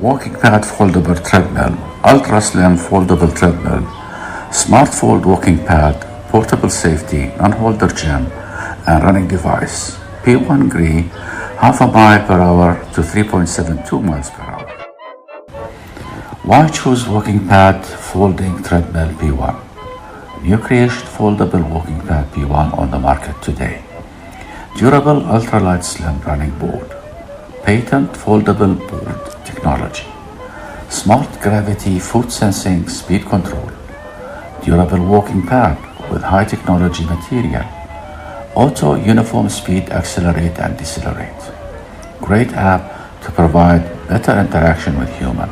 WalkingPad Foldable Treadmill, Ultra Slim Foldable Treadmill, Smart Fold Walking Pad, Portable Safety, Non-Holder Gym, and Running Device. P1 Gree, half a mile per hour to 3.72 miles per hour. Why choose WalkingPad Folding Treadmill P1? New creation foldable WalkingPad P1 on the market today. Durable ultralight slim running board. Patent foldable board technology. Smart gravity foot sensing speed control. Durable walking pad with high technology material. Auto uniform speed accelerate and decelerate. Great app to provide better interaction with human.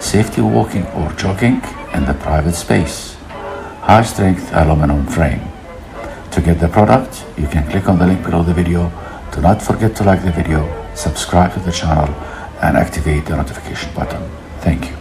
Safety walking or jogging in the private space. High strength aluminum frame. To get the product, you can click on the link below the video. Do not forget to like the video, subscribe to the channel, and activate the notification button. Thank you.